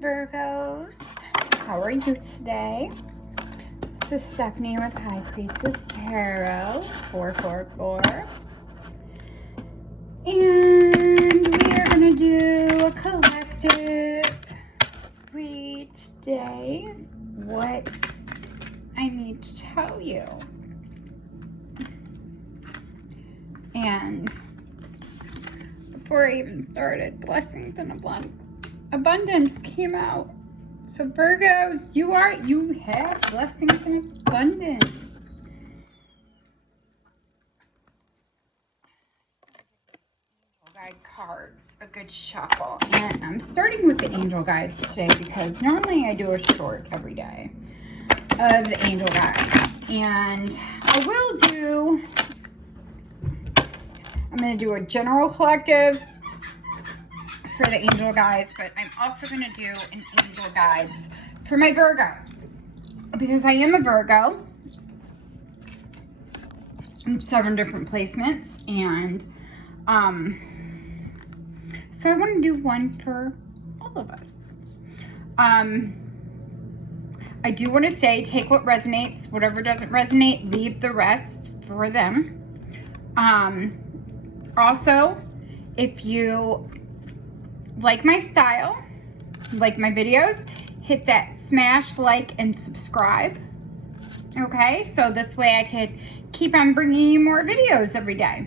Virgos. How are you today? This is Stephanie with High Priestess Tarot 444. And we are going to do a collective read today. What I need to tell you. And before I even started, blessings and abundance came out. So Virgos, you have blessings and abundance. Angel guide cards, a good shuffle. And I'm starting with the angel guides today because normally I do a short every day of the angel guides. And I'm going to do a general collective for the angel guides, but I'm also going to do an angel guides for my Virgos because I am a Virgo in 7 different placements, and so I want to do one for all of us. I do want to say, take what resonates, whatever doesn't resonate, leave the rest for them. Also, if you like my style, like my videos, hit that smash, like, and subscribe. Okay, so this way I could keep on bringing you more videos every day.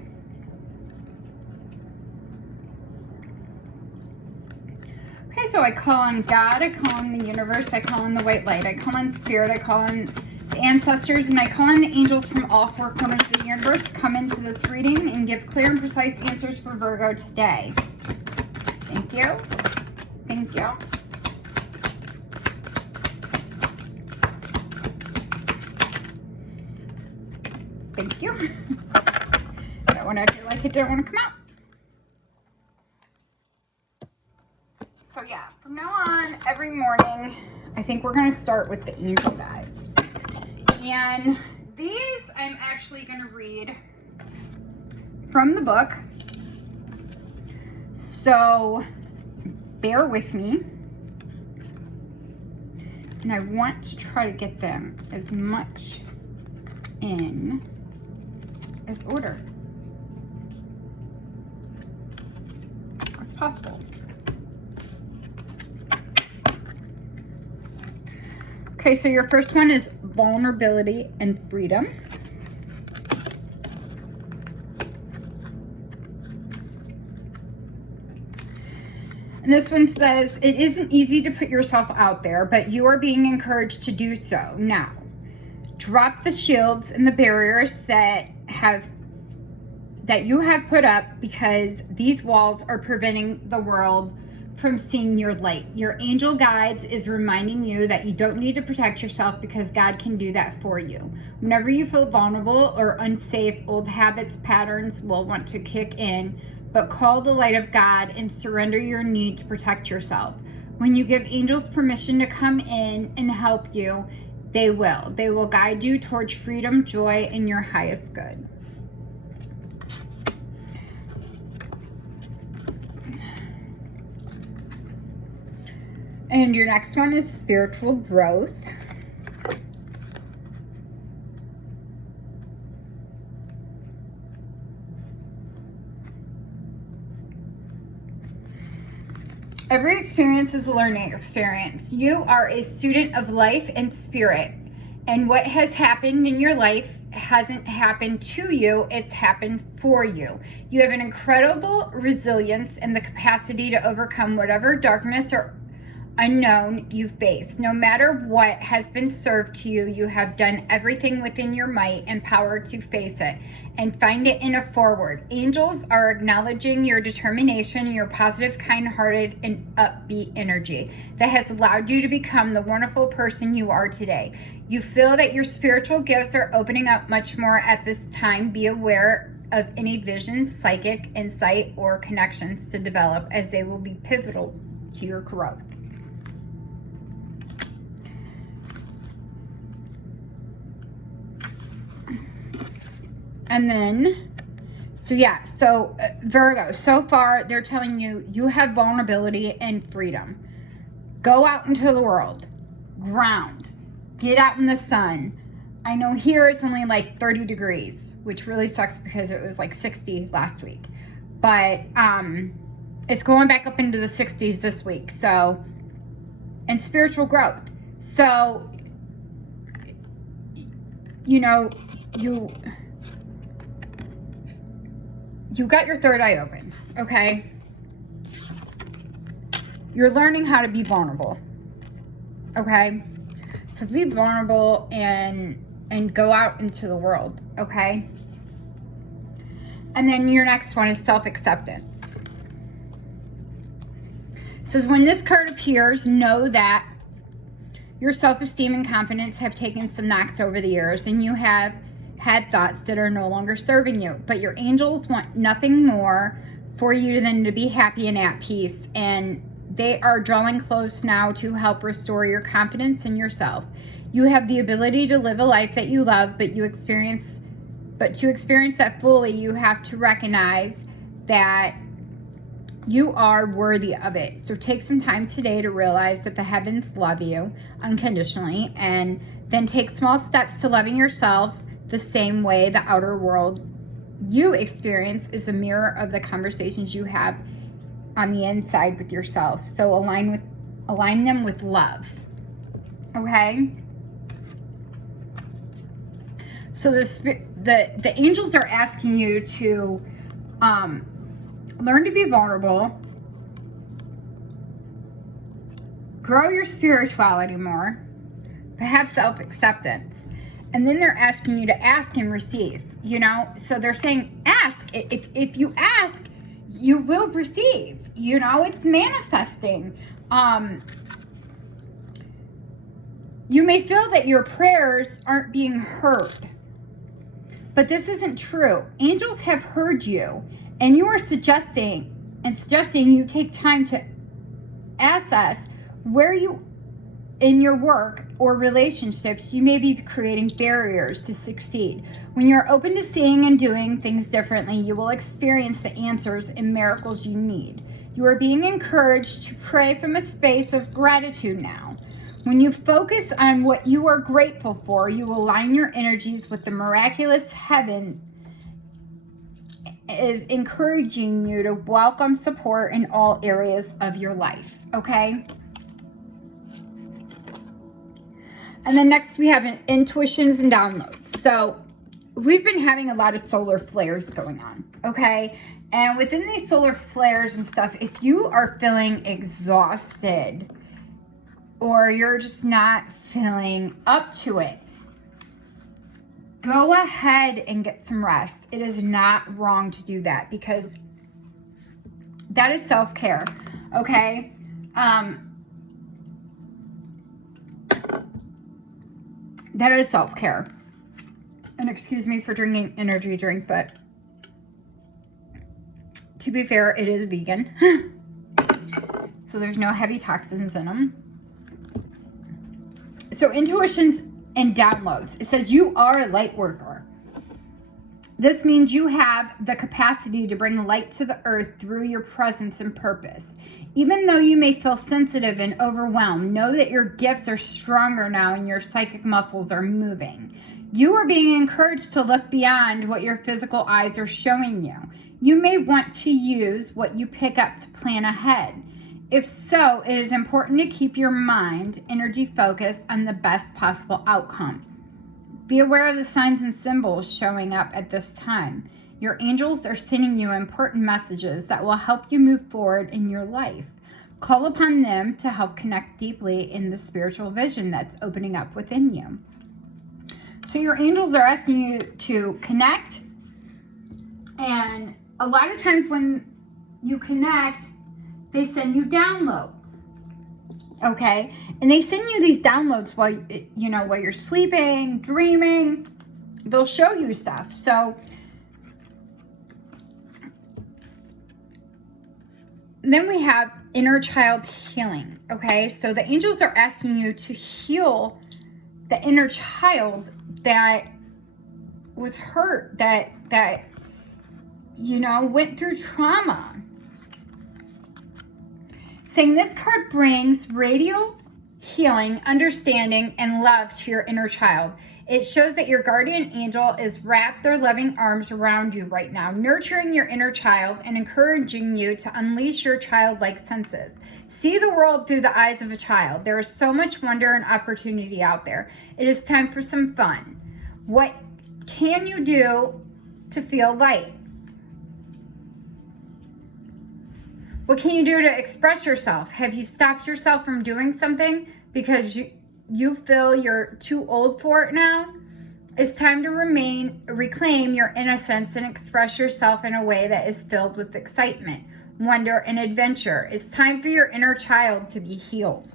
Okay, so I call on God, I call on the universe, I call on the white light, I call on spirit, I call on the ancestors, and I call on the angels from all 4 corners of the universe to come into this reading and give clear and precise answers for Virgo today. Thank you. Thank you. Thank you. That one I feel like it didn't want to come out. So yeah, from now on, every morning, I think we're going to start with the angel guides. And these I'm actually going to read from the book. So bear with me. And I want to try to get them as much in as order as possible. Okay, so your first one is vulnerability and freedom. And this one says, it isn't easy to put yourself out there, but you are being encouraged to do so. Now, drop the shields and the barriers that you have put up, because these walls are preventing the world from seeing your light. Your angel guides is reminding you that you don't need to protect yourself because God can do that for you. Whenever you feel vulnerable or unsafe, old habits, patterns will want to kick in, but call the light of God and surrender your need to protect yourself. When you give angels permission to come in and help you, they will. They will guide you towards freedom, joy, and your highest good. And your next one is spiritual growth. Every experience is a learning experience. You are a student of life and spirit. And what has happened in your life hasn't happened to you, it's happened for you. You have an incredible resilience and the capacity to overcome whatever darkness or unknown you face. No matter what has been served to you, you have done everything within your might and power to face it and find it in a forward. Angels are acknowledging your determination, your positive, kind-hearted, and upbeat energy that has allowed you to become the wonderful person you are today. You feel that your spiritual gifts are opening up much more at this time. Be aware of any visions, psychic insight, or connections to develop, as they will be pivotal to your growth. And then, Virgo, so far they're telling you you have vulnerability and freedom. Go out into the world. Ground. Get out in the sun. I know here it's only like 30 degrees, which really sucks because it was like 60 last week. But it's going back up into the 60s this week. So, and spiritual growth. So, you know, you got your third eye open, okay? You're learning how to be vulnerable, okay? So be vulnerable and go out into the world, okay? And then your next one is self-acceptance. It says, when this card appears, know that your self-esteem and confidence have taken some knocks over the years, and you have had thoughts that are no longer serving you. But your angels want nothing more for you than to be happy and at peace, and they are drawing close now to help restore your confidence in yourself. You have the ability to live a life that you love, but to experience that fully, you have to recognize that you are worthy of it. So take some time today to realize that the heavens love you unconditionally, and then take small steps to loving yourself the same way the outer world you experience is a mirror of the conversations you have on the inside with yourself. So align them with love. Okay? So the angels are asking you to learn to be vulnerable, grow your spirituality more, have self-acceptance, and then they're asking you to ask and receive, you know? So they're saying ask. If you ask, you will receive, you know? It's manifesting. You may feel that your prayers aren't being heard, but this isn't true. Angels have heard you, and you are suggesting you take time to assess where you, in your work or relationships, you may be creating barriers to succeed. When you're open to seeing and doing things differently, you will experience the answers and miracles you need. You are being encouraged to pray from a space of gratitude now. When you focus on what you are grateful for, you align your energies with the miraculous heaven is encouraging you to welcome support in all areas of your life, okay? And then next we have intuitions and downloads. So we've been having a lot of solar flares going on, okay? And within these solar flares and stuff, if you are feeling exhausted or you're just not feeling up to it, go ahead and get some rest. It is not wrong to do that, because that is self-care, okay? That is self-care. And excuse me for drinking energy drink, but to be fair, it is vegan. So there's no heavy toxins in them. So intuitions and downloads. It says you are a light worker. This means you have the capacity to bring light to the earth through your presence and purpose. Even though you may feel sensitive and overwhelmed, know that your gifts are stronger now and your psychic muscles are moving. You are being encouraged to look beyond what your physical eyes are showing you. You may want to use what you pick up to plan ahead. If so, it is important to keep your mind energy focused on the best possible outcome. Be aware of the signs and symbols showing up at this time. Your angels are sending you important messages that will help you move forward in your life. Call upon them to help connect deeply in the spiritual vision that's opening up within you. So your angels are asking you to connect, and a lot of times when you connect, they send you downloads. Okay, and they send you these downloads while you're sleeping, dreaming. They'll show you stuff. So then we have inner child healing. Okay, so the angels are asking you to heal the inner child that was hurt, that went through trauma. saying this card brings radial healing, understanding, and love to your inner child. It shows that your guardian angel is wrapped their loving arms around you right now, nurturing your inner child and encouraging you to unleash your childlike senses. See the world through the eyes of a child. There is so much wonder and opportunity out there. It is time for some fun. What can you do to feel light? What can you do to express yourself? Have you stopped yourself from doing something because you feel you're too old for it now? It's time to reclaim your innocence and express yourself in a way that is filled with excitement, wonder, and adventure. It's time for your inner child to be healed.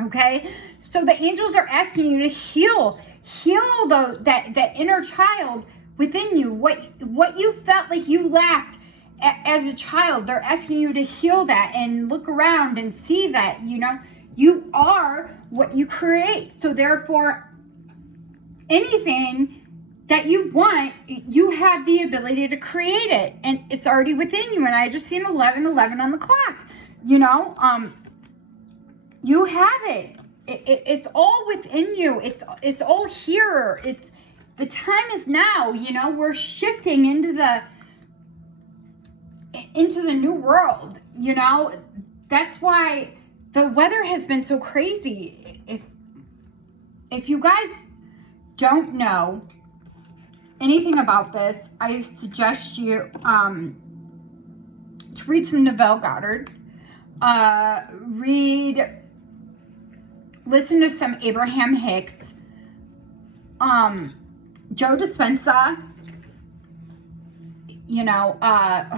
Okay? So the angels are asking you to heal that inner child within you. What you felt like you lacked as a child, they're asking you to heal that and look around and see that, you are what you create. So therefore, anything that you want, you have the ability to create it, and it's already within you. And I just seen 11:11 on the clock. You have it. It's all within you. It's all here. The time is now. We're shifting into the new world. That's why the weather has been so crazy. If you guys don't know anything about this, I suggest you to read some Neville Goddard, listen to some Abraham Hicks, Joe Dispenza,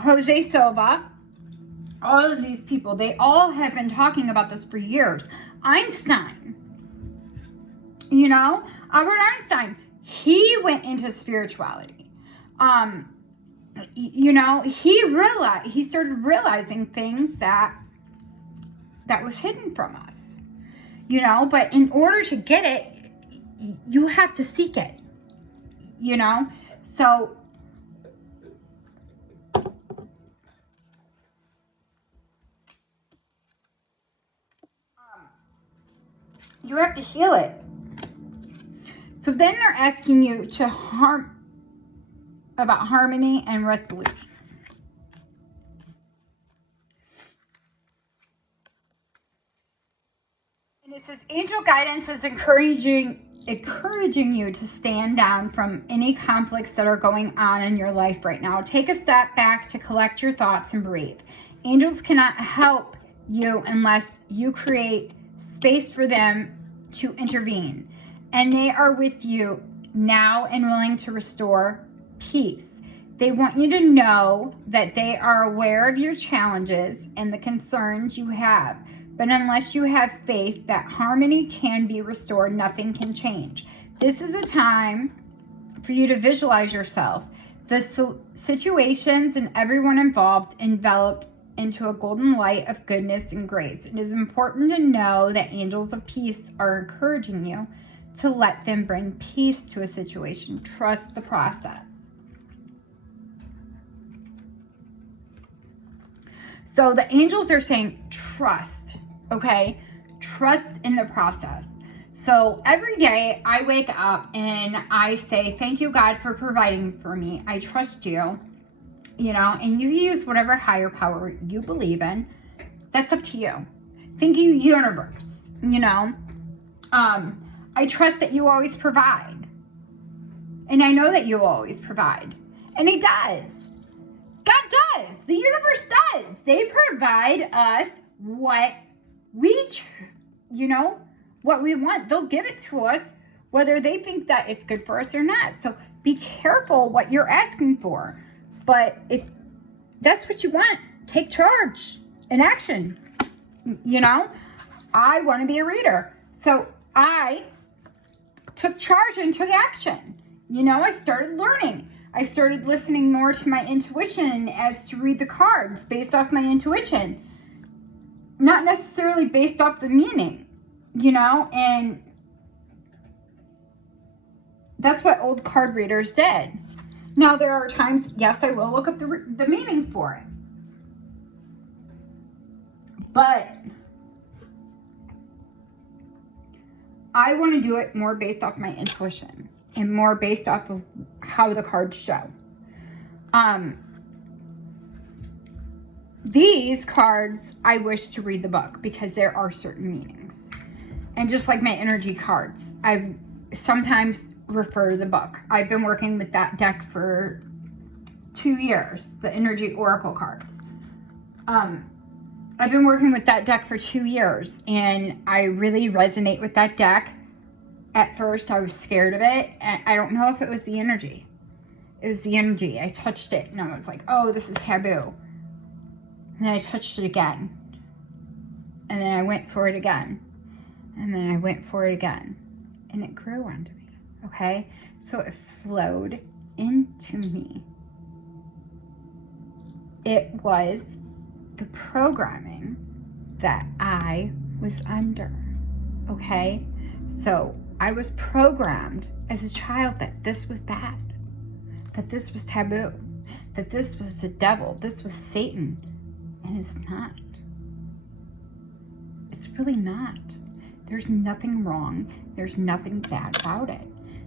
Jose Silva. All of these people, they all have been talking about this for years. Einstein, Albert Einstein, he went into spirituality. He started realizing things that was hidden from us, but in order to get it, you have to seek it, so you have to heal it. So then they're asking you to about harmony and resolution. And it says angel guidance is encouraging you to stand down from any conflicts that are going on in your life right now. Take a step back to collect your thoughts and breathe. Angels cannot help you unless you create space for them to intervene. And they are with you now and willing to restore peace. They want you to know that they are aware of your challenges and the concerns you have. But unless you have faith that harmony can be restored, nothing can change. This is a time for you to visualize yourself, the situations and everyone involved enveloped into a golden light of goodness and grace. It is important to know that angels of peace are encouraging you to let them bring peace to a situation. Trust the process. So the angels are saying trust, okay? Trust in the process. So every day I wake up and I say, thank you, God, for providing for me. I trust you, and you use whatever higher power you believe in. That's up to you. Thank you, universe, I trust that you always provide. And I know that you always provide. And he does. God does. The universe does. They provide us what we, what we want. They'll give it to us, whether they think that it's good for us or not. So be careful what you're asking for. But if that's what you want, take charge and action. I want to be a reader. So I took charge and took action. I started learning. I started listening more to my intuition as to read the cards based off my intuition. Not necessarily based off the meaning, and that's what old card readers did. Now, there are times, yes, I will look up the meaning for it. But I want to do it more based off my intuition and more based off of how the cards show. These cards, I wish to read the book because there are certain meanings. And just like my energy cards, I sometimes refer to the book. I've been working with that deck for 2 years, the energy oracle cards. I've been working with that deck for 2 years, and I really resonate with that deck. At first, I was scared of it, and I don't know if it was the energy. It was the energy. I touched it, and I was like, oh, this is taboo. And then I touched it again. And then I went for it again. And then I went for it again. And it grew onto me, okay? So it flowed into me. It was the programming that I was under, okay? So I was programmed as a child that this was bad, that this was taboo, that this was the devil, this was Satan, and it's not. It's really not. There's nothing wrong. There's nothing bad about it.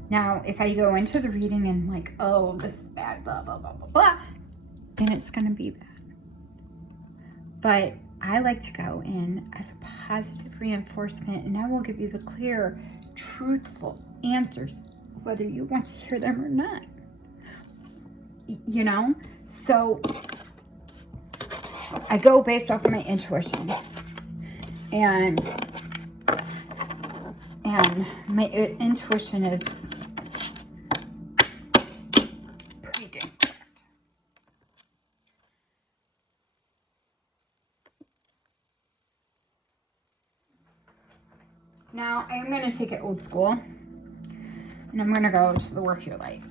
Now, if I go into the reading and like, oh, this is bad, blah, blah, blah, blah, blah, then it's going to be bad. But I like to go in as a positive reinforcement, and I will give you the clear, truthful answers, whether you want to hear them or not. You know? So I go based off of my intuition. And my intuition is pretty dang correct. Now, I am going to take it old school, and I'm going to go to the Work Your Light.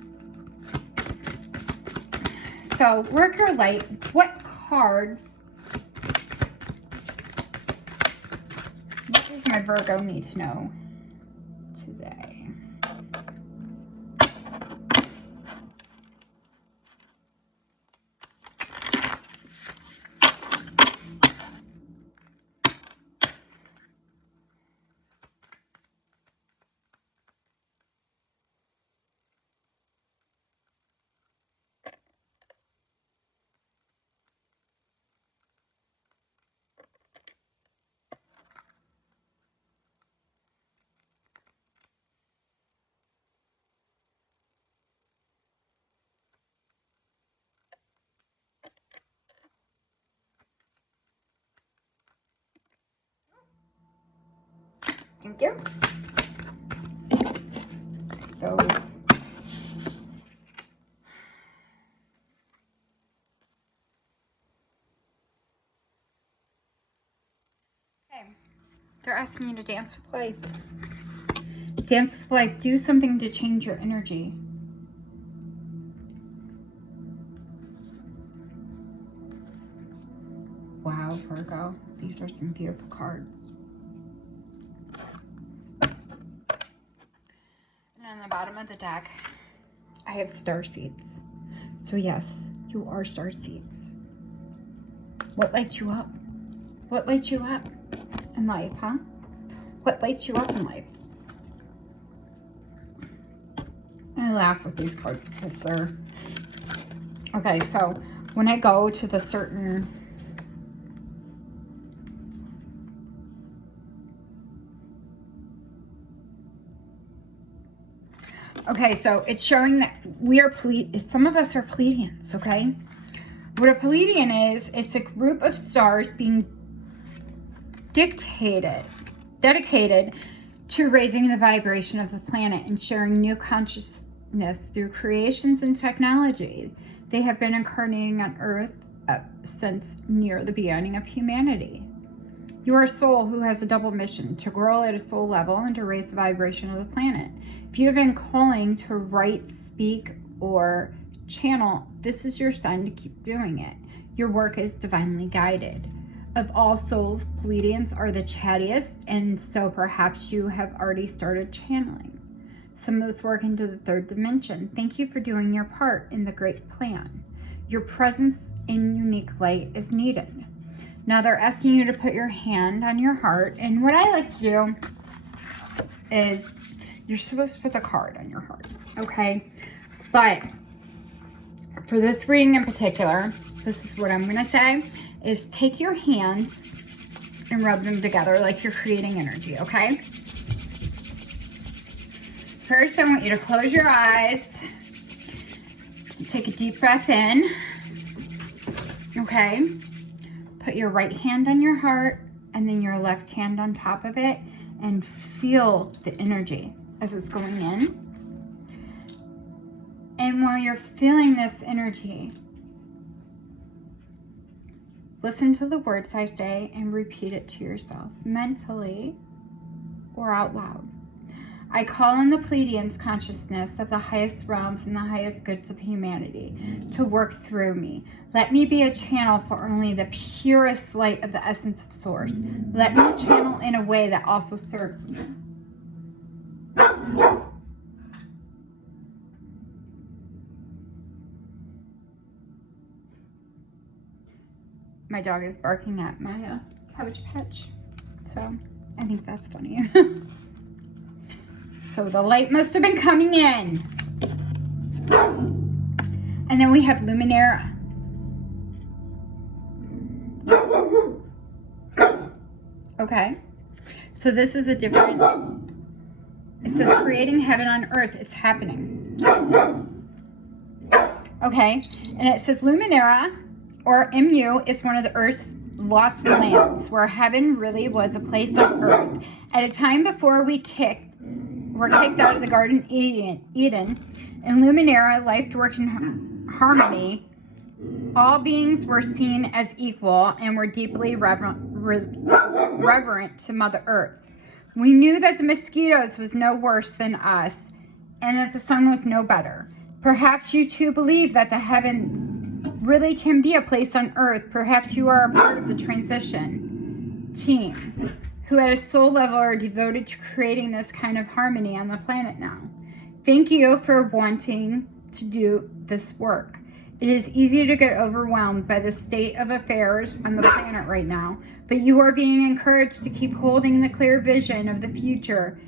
So, Work Your Light, what cards, what does my Virgo need to know today? Thank you. Those. Okay. They're asking you to dance with life. Dance with life. Do something to change your energy. Wow, Virgo. These are some beautiful cards. And on the bottom of the deck, I have star seeds. So yes, you are star seeds. What lights you up? What lights you up in life, huh? What lights you up in life? I laugh with these cards because they're... Okay, so when I go to the certain... Okay, so it's showing that we are some of us are Pleiadians, okay? What a Pleiadian is, it's a group of stars being dedicated to raising the vibration of the planet and sharing new consciousness through creations and technology. They have been incarnating on Earth since near the beginning of humanity. You are a soul who has a double mission, to grow at a soul level and to raise the vibration of the planet. If you have been calling to write, speak, or channel, this is your sign to keep doing it. Your work is divinely guided. Of all souls, Pleiadians are the chattiest, and so perhaps you have already started channeling some of this work into the third dimension. Thank you for doing your part in the great plan. Your presence in unique light is needed. Now they're asking you to put your hand on your heart. And what I like to do is, you're supposed to put the card on your heart, okay? But for this reading in particular, this is what I'm going to say, is take your hands and rub them together like you're creating energy, okay? First, I want you to close your eyes. Take a deep breath in, okay? Put your right hand on your heart and then your left hand on top of it and feel the energy as it's going in. And while you're feeling this energy, listen to the words I say and repeat it to yourself, mentally or out loud. I call on the Pleiadians consciousness of the highest realms and the highest goods of humanity to work through me. Let me be a channel for only the purest light of the essence of Source. Let me channel in a way that also serves me. My dog is barking at my Cabbage Patch, so I think that's funny. So the light must have been coming in. And then we have Luminera. Okay, so this is a different, it says creating heaven on earth. It's happening. Okay, and it says Luminera, or MU, is one of the earth's lost lands where heaven really was a place on earth. At a time before were kicked out of the Garden Eden, in Luminera, life worked in harmony. All beings were seen as equal and were deeply reverent to Mother Earth. We knew that the mosquitoes was no worse than us and that the sun was no better. Perhaps you too believe that the heaven really can be a place on earth. Perhaps you are a part of the transition team who at a soul level are devoted to creating this kind of harmony on the planet now. Thank you for wanting to do this work. It is easy to get overwhelmed by the state of affairs on the planet right now, but you are being encouraged to keep holding the clear vision of the future.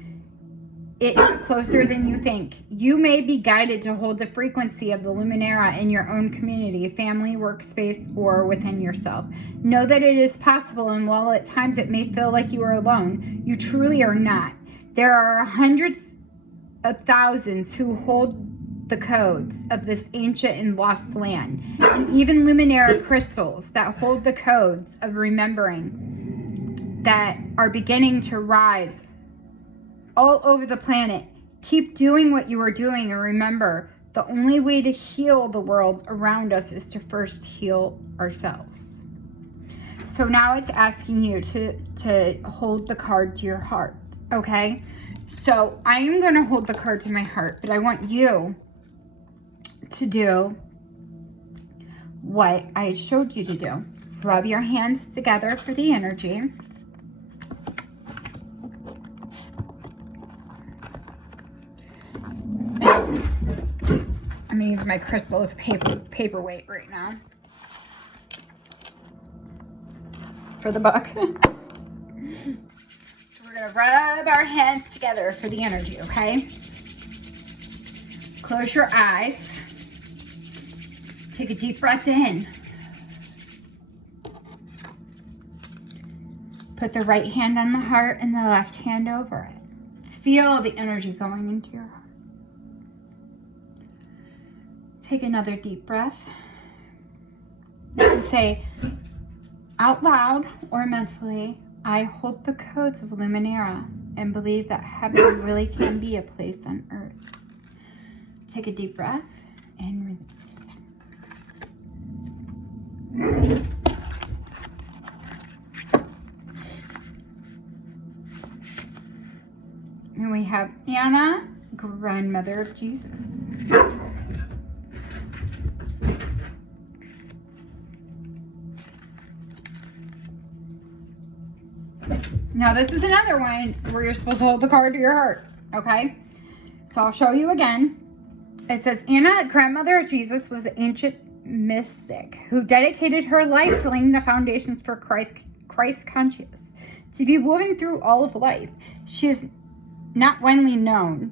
It is closer than you think. You may be guided to hold the frequency of the Luminera in your own community, family, workspace, or within yourself. Know that it is possible, and while at times it may feel like you are alone, you truly are not. There are hundreds of thousands who hold the codes of this ancient and lost land, and even Luminera crystals that hold the codes of remembering that are beginning to rise all over the planet. Keep doing what you are doing, and remember, the only way to heal the world around us is to first heal ourselves. So now it's asking you to hold the card to your heart, okay? So I am going to hold the card to my heart, but I want you to do what I showed you to do. Rub your hands together for the energy. I'm going to use my crystal as paperweight right now for the book. So we're going to rub our hands together for the energy, okay? Close your eyes. Take a deep breath in. Put the right hand on the heart and the left hand over it. Feel the energy going into your heart. Take another deep breath and say out loud or mentally, I hold the codes of Luminera and believe that heaven really can be a place on earth. Take a deep breath and release. And we have Anna, grandmother of Jesus. Now this is another one where you're supposed to hold the card to your heart, okay? So I'll show you again. It says, Anna, grandmother of Jesus, was an ancient mystic who dedicated her life to laying the foundations for Christ conscious to be woven through all of life. She is not widely known,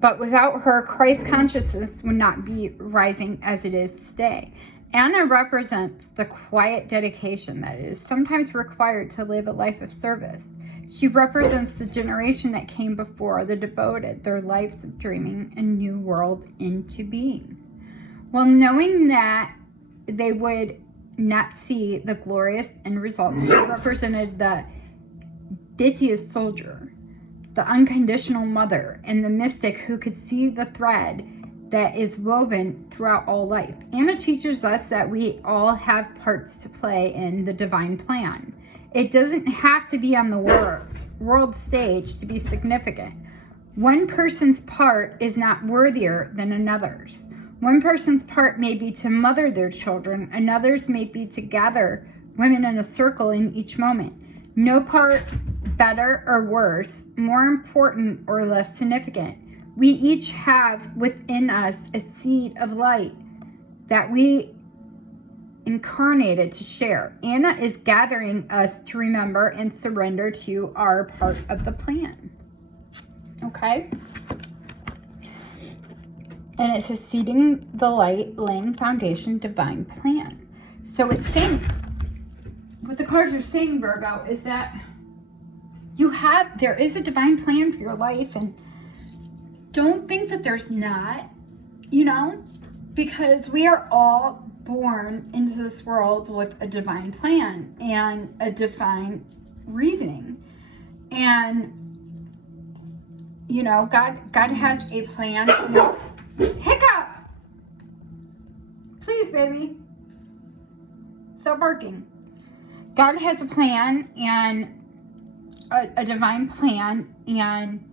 but without her, Christ consciousness would not be rising as it is today. Anna represents the quiet dedication that is sometimes required to live a life of service. She represents the generation that came before, that devoted their lives of dreaming a new world into being. While knowing that they would not see the glorious end results, she represented the Ditya soldier, the unconditional mother, and the mystic who could see the thread that is woven throughout all life. Anna teaches us that we all have parts to play in the divine plan. It doesn't have to be on the world stage to be significant. One person's part is not worthier than another's. One person's part may be to mother their children, another's may be to gather women in a circle in each moment. No part better or worse, more important or less significant. We each have within us a seed of light that we incarnated to share. Anna is gathering us to remember and surrender to our part of the plan. Okay? And it says seeding the light, laying foundation, divine plan. So it's saying, what the cards are saying, Virgo, is that there is a divine plan for your life, and don't think that there's not, because we are all born into this world with a divine plan and a divine reasoning. And, God has a plan. Hiccup! Please, baby. Stop barking. God has a plan and a divine plan, and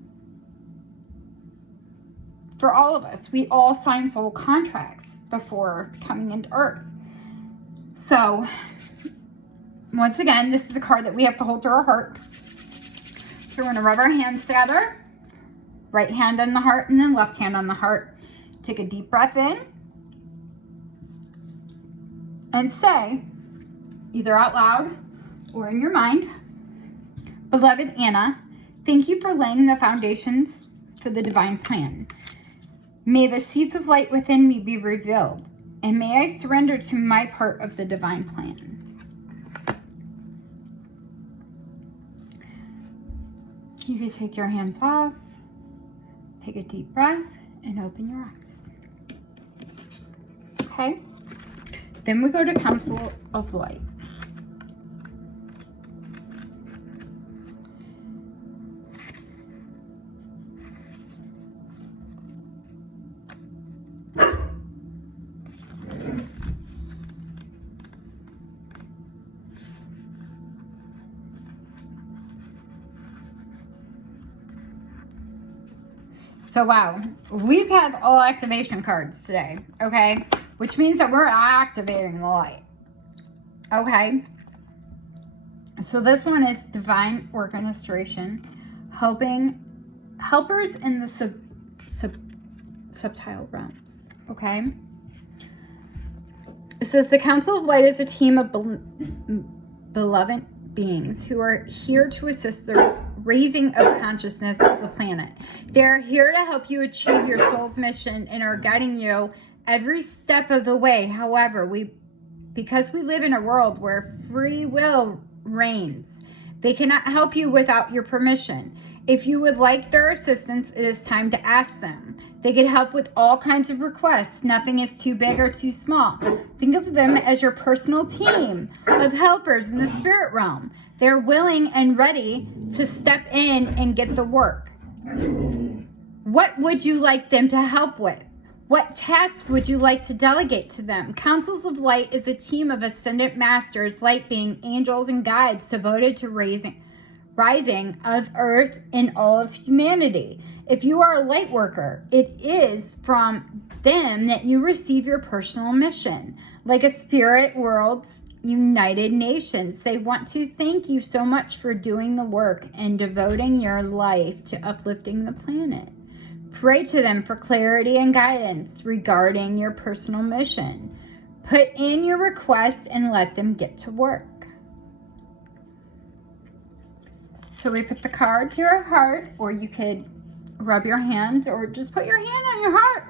for all of us, we all sign soul contracts before coming into earth. So once again, this is a card that we have to hold to our heart. So we're going to rub our hands together, right hand on the heart and then left hand on the heart. Take a deep breath in and say, either out loud or in your mind, beloved Anna, thank you for laying the foundations for the divine plan. May the seeds of light within me be revealed, and may I surrender to my part of the divine plan. You can take your hands off, take a deep breath, and open your eyes. Okay? Then we go to Council of Light. So wow, we've had all activation cards today, okay? Which means that we're activating the light, okay? So this one is divine orchestration, helpers in the subtile realms, okay? It says the Council of Light is a team of beloved beings who are here to assist the raising of consciousness of the planet. They're here to help you achieve your soul's mission and are guiding you every step of the way. However, because we live in a world where free will reigns, they cannot help you without your permission. If you would like their assistance, it is time to ask them. They can help with all kinds of requests. Nothing is too big or too small. Think of them as your personal team of helpers in the spirit realm. They're willing and ready to step in and get the work. What would you like them to help with? What tasks would you like to delegate to them? Councils of Light is a team of ascended masters, light being angels and guides devoted to rising of earth and all of humanity. If you are a light worker, it is from them that you receive your personal mission. Like a spirit world's United Nations, they want to thank you so much for doing the work and devoting your life to uplifting the planet. Pray to them for clarity and guidance regarding your personal mission. Put in your request and let them get to work. So we put the card to your heart, or you could rub your hands or just put your hand on your heart.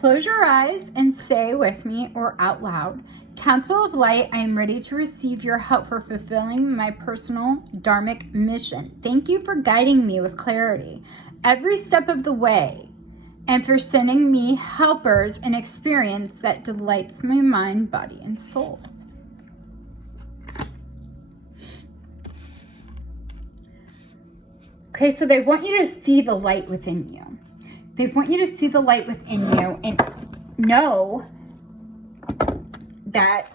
Close your eyes and say with me or out loud, Council of Light, I am ready to receive your help for fulfilling my personal dharmic mission. Thank you for guiding me with clarity every step of the way and for sending me helpers and experience that delights my mind, body, and soul. Okay, so they want you to see the light within you. They want you to see the light within you and know that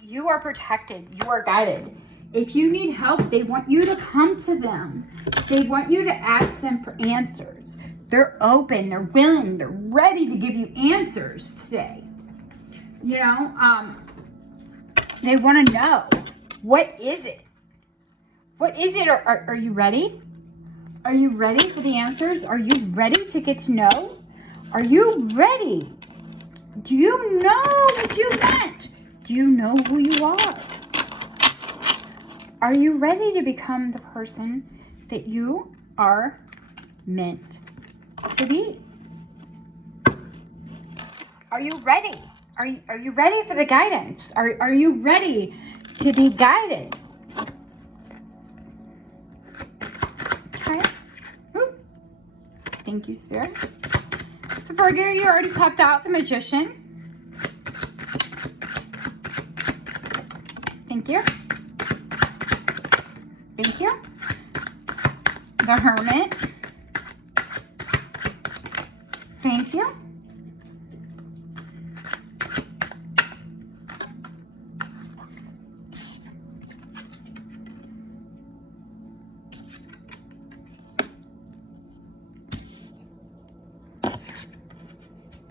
you are protected, you are guided. If you need help, they want you to come to them. They want you to ask them for answers. They're open, they're willing, they're ready to give you answers today. You know, they want to know, what is it? What is it? Are you ready? Are you ready for the answers? Are you ready to get to know? Are you ready? Do you know what you want? Do you know who you are? Are you ready to become the person that you are meant to be? Are you ready? Are you ready for the guidance? Are you ready to be guided? Okay. Ooh. Thank you, Spirit. So Virgo, you already popped out the Magician. Thank you. Thank you. The Hermit. Thank you.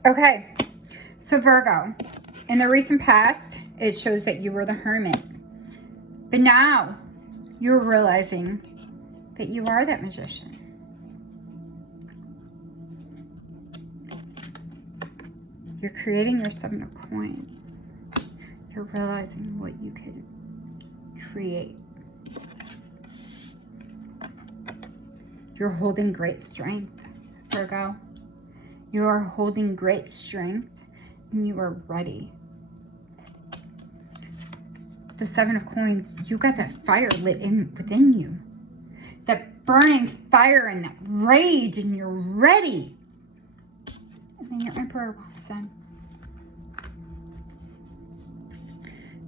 Okay, so Virgo, in the recent past, it shows that you were the Hermit. But now, you're realizing that you are that Magician. You're creating your Seven of Coins. You're realizing what you could create. You're holding great strength, Virgo. You are holding great strength and you are ready. The Seven of Coins, you got that fire lit within you. That burning fire and that rage, and you're ready. And then your Emperor walks in.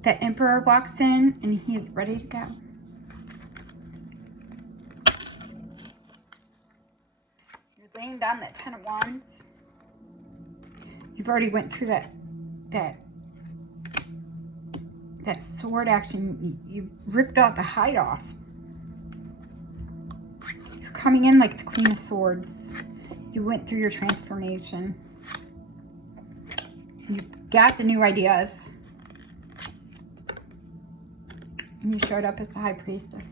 That Emperor walks in and he is ready to go. You're laying down that Ten of Wands. You've already went through that sword action. You ripped out the hide off. You're coming in like the Queen of Swords. You went through your transformation. You got the new ideas. And you showed up as the High Priestess.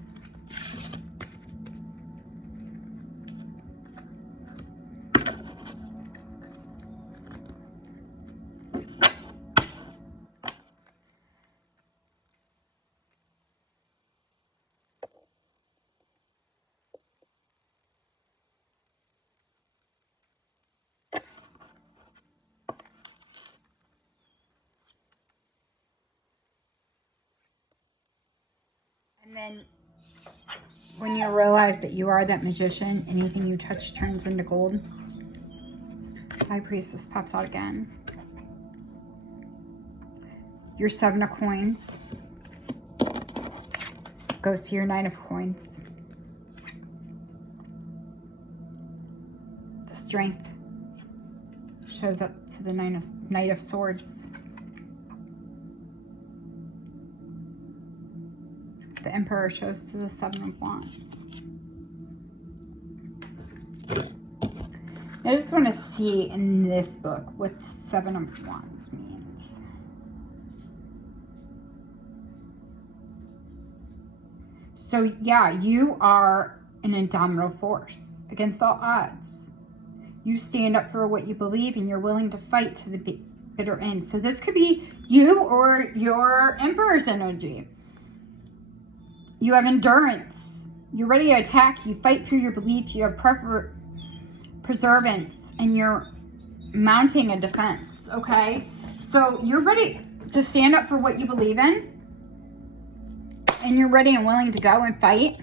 And then when you realize that you are that Magician, anything you touch turns into gold. High Priestess pops out again. Your Seven of Coins goes to your Nine of Coins. The Strength shows up to the Knight of Swords. The Emperor shows to the Seven of Wands. I just want to see in this book what the Seven of Wands means. So yeah, you are an indomitable force against all odds. You stand up for what you believe and you're willing to fight to the bitter end. So this could be you or your Emperor's energy. You have endurance. You're ready to attack. You fight for your beliefs. You have perseverance, and you're mounting a defense, okay? So you're ready to stand up for what you believe in, and you're ready and willing to go and fight.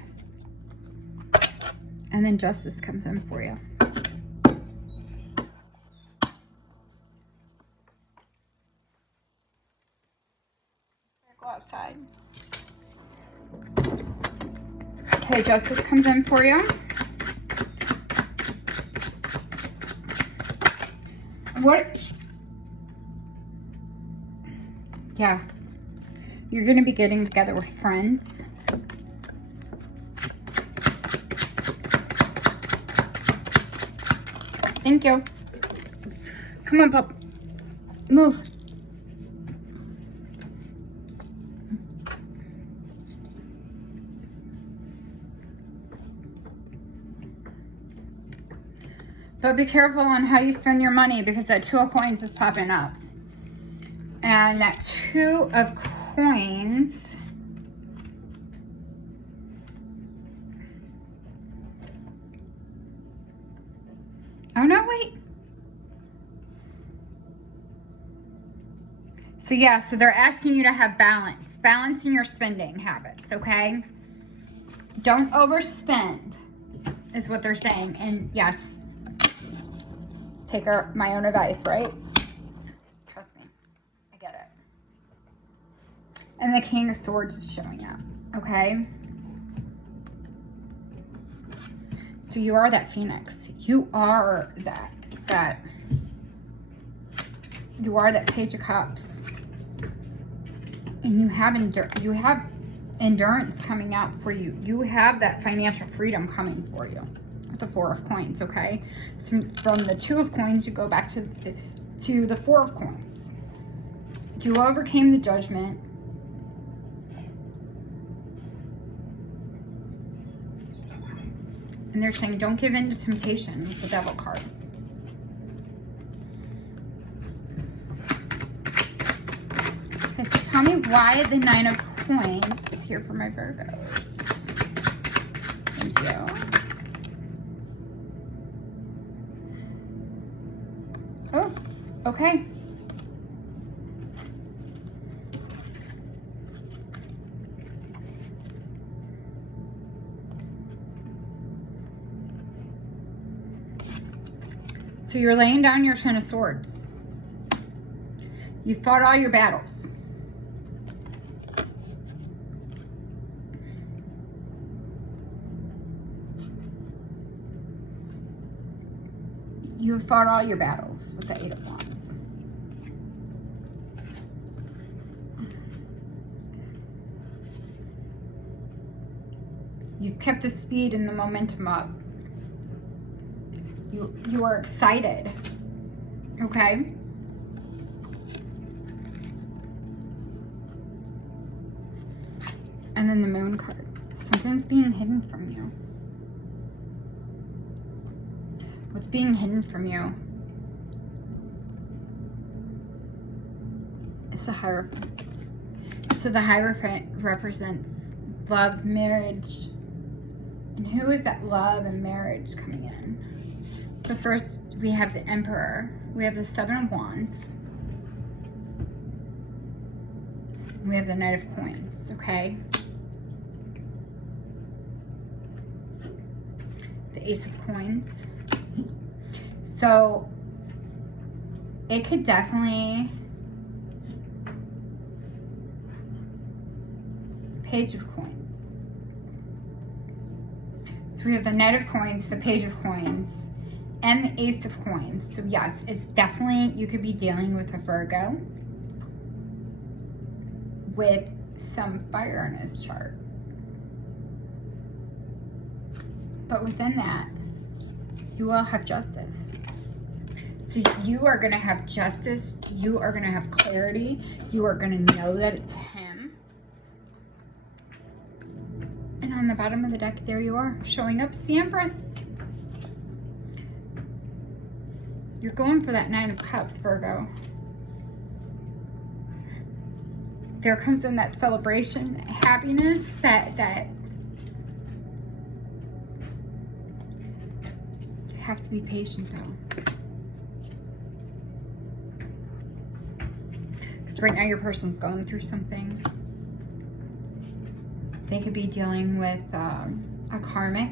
And then justice comes in for you. Go outside. Okay, justice comes in for you. What? Yeah. You're going to be getting together with friends. Thank you. Come on, pup. Move. But be careful on how you spend your money, because that 2 of coins is popping up. And that 2 of coins, oh no, wait. So yeah, so they're asking you to have balance in your spending habits, okay? Don't overspend is what they're saying. And yes, take my own advice, right? Trust me, I get it. And the King of Swords is showing up, okay? So you are that phoenix. You are that you are that Page of Cups. And you have endurance coming out for you. You have that financial freedom coming for you. The 4 of coins, okay? So from the 2 of coins, you go back to the 4 of coins. You overcame the judgment. And they're saying, don't give in to temptation with the Devil card. Okay, so tell me why the 9 of coins is here for my Virgos. Thank you. Oh, okay. So you're laying down your 10 of Swords. You fought all your battles. You have fought all your battles with the 8 of Wands. You've kept the speed and the momentum up. You are excited, okay? And then the Moon card. Something's being hidden from you. What's being hidden from you? It's the Hierophant. So the Hierophant represents love, marriage. And who is that love and marriage coming in? So first we have the Emperor. We have the 7 of Wands. We have the Knight of Coins, okay? The Ace of Coins. So it could definitely, Page of Coins. So we have the Knight of Coins, the Page of Coins, and the Ace of Coins. So yes, it's definitely, you could be dealing with a Virgo with some fire in his chart. But within that, you will have justice. So you are going to have justice. You are going to have clarity. You are going to know that it's him. And on the bottom of the deck, there you are, showing up as the Empress. You're going for that Nine of Cups, Virgo. There comes in that celebration, happiness, that you have to be patient though. Because right now your person's going through something. They could be dealing with a karmic.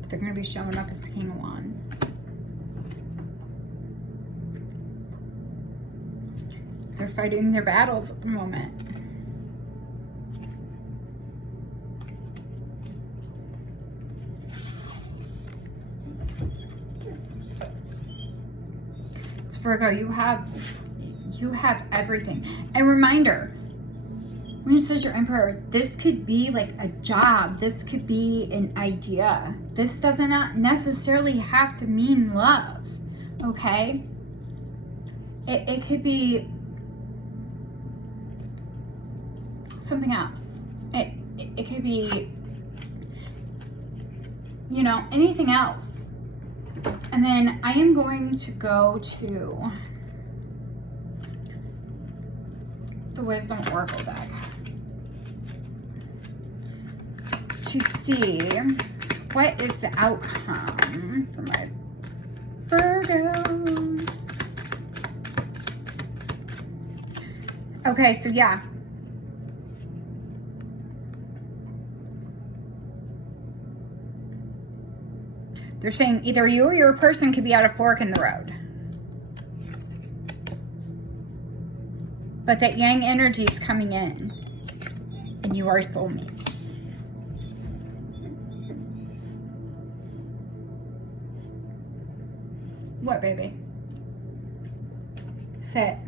But they're going to be showing up as the King of Wands. They're fighting their battles at the moment. So Virgo, you have everything. And reminder, when it says your Emperor, this could be like a job. This could be an idea. This does not necessarily have to mean love. Okay? It could be something else. It could be, you know, anything else. And then I am going to go to the Wisdom Oracle deck to see what is the outcome for my Virgos. Okay, so yeah. They're saying either you or your person could be at a fork in the road. But that yang energy is coming in. And you are soulmates. What, baby? Sit.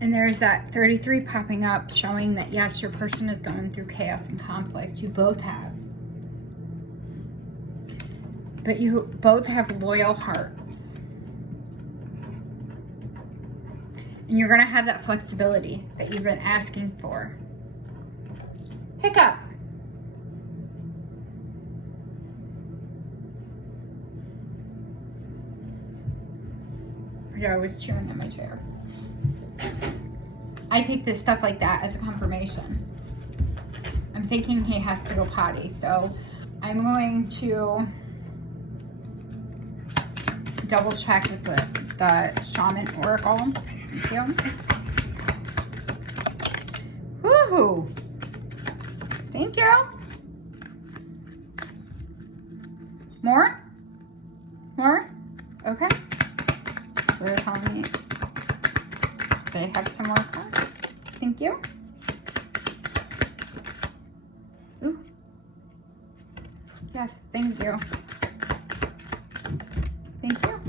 And there's that 33 popping up, showing that yes, your person is going through chaos and conflict. You both have. But you both have loyal hearts. And you're going to have that flexibility that you've been asking for. Hiccup. I was chewing on my chair. I take this stuff like that as a confirmation. I'm thinking he has to go potty, so I'm going to double check with the Shaman Oracle. Thank you. Woohoo! Thank you. More? More? Okay. They're telling me they have some more cards. Thank you. Ooh. Yes, thank you. Thank you.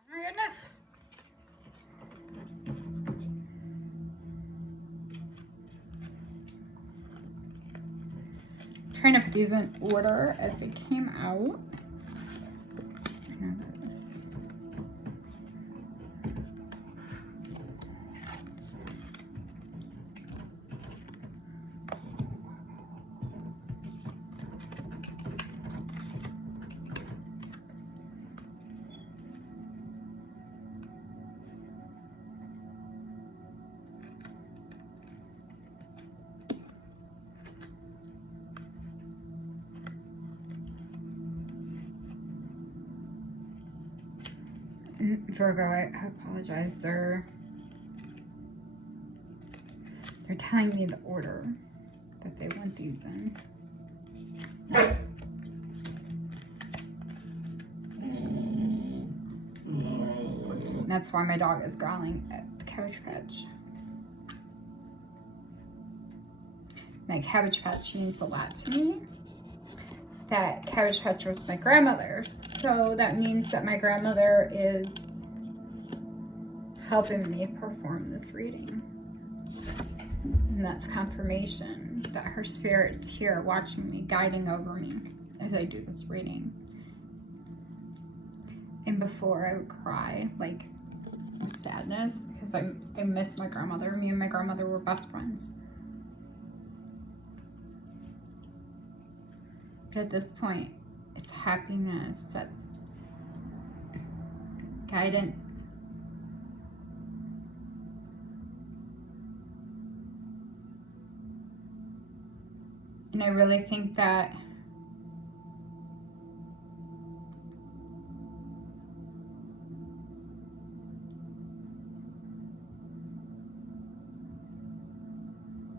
Oh my goodness. Trying to put these in order as they came out. Virgo, I apologize. They're telling me the order that they want these in. that's why my dog is growling at the Cabbage Patch. My Cabbage Patch means a lot to me. That Cabbage Patch was my grandmother's, so that means that my grandmother is helping me perform this reading. And that's confirmation that her spirit's here watching me, guiding over me as I do this reading. And before I would cry, like sadness, because I miss my grandmother. Me and my grandmother were best friends. But at this point, it's happiness, that's guidance. And I really think that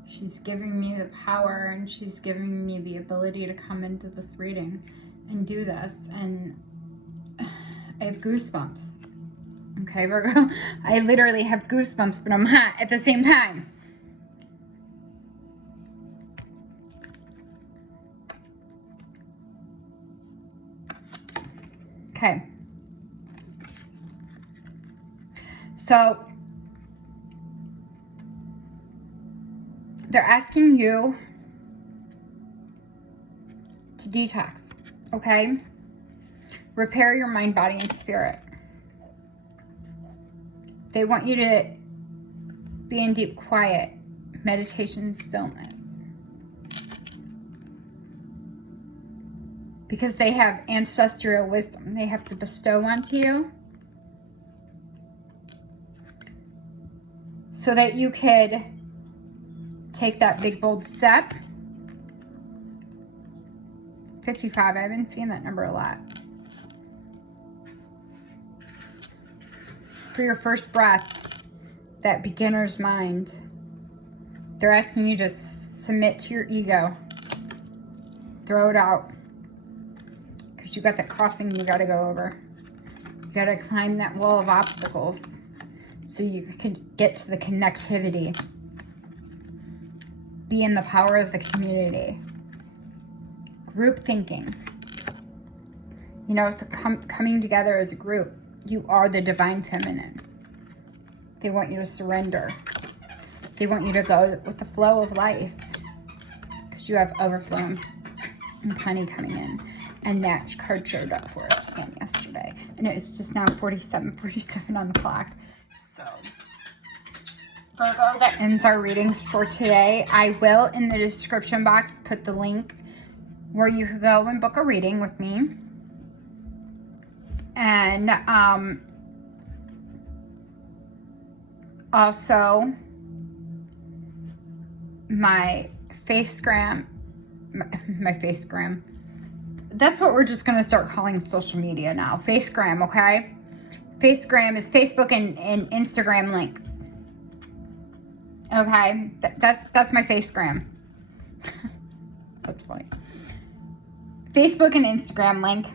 she's giving me the power, and she's giving me the ability to come into this reading and do this. And I have goosebumps. Okay, Virgo? I literally have goosebumps, but I'm hot at the same time. Okay. So they're asking you to detox, okay? Repair your mind, body, and spirit. They want you to be in deep quiet, meditation, stillness. Because they have ancestral wisdom they have to bestow onto you, so that you could take that big bold step. 55, I've been seeing that number a lot. For your first breath, that beginner's mind, they're asking you to submit to your ego. Throw it out. Because you got that crossing you got to go over. You got to climb that wall of obstacles so you can get to the connectivity. Be in the power of the community. Group thinking. You know, so coming together as a group. You are the divine feminine. They want you to surrender. They want you to go with the flow of life. Because you have overflow and plenty coming in. And that card showed up for us again yesterday. And it was just now 47 on the clock. So, Virgo, that ends our readings for today. I will, in the description box, put the link where you can go and book a reading with me. And also my Facegram, my Facegram. That's what we're just going to start calling social media now. Facegram, okay? Facegram is Facebook and Instagram links. Okay? That's my Facegram. That's funny. Facebook and Instagram link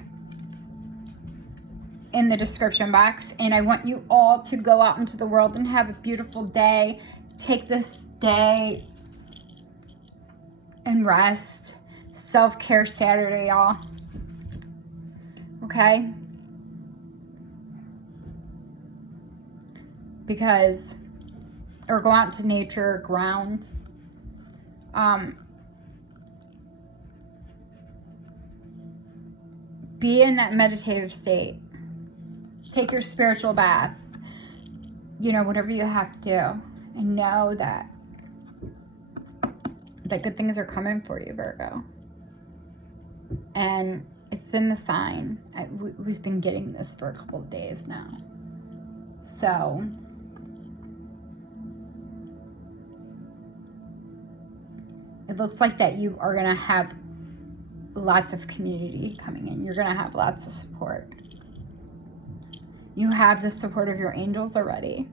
in the description box. And I want you all to go out into the world and have a beautiful day. Take this day and rest. Self-care Saturday, y'all. Okay? Because, or go out to nature, ground. Be in that meditative state. Take your spiritual baths. You know, whatever you have to do. And know that good things are coming for you, Virgo. And it's been the sign. We've been getting this for a couple of days now. So, it looks like that you are going to have lots of community coming in. You're going to have lots of support. You have the support of your angels already.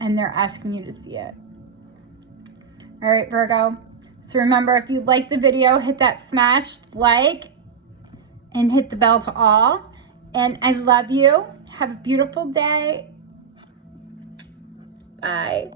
And they're asking you to see it. All right, Virgo. So remember, if you like the video, hit that smash like and hit the bell to all. And I love you. Have a beautiful day. Bye.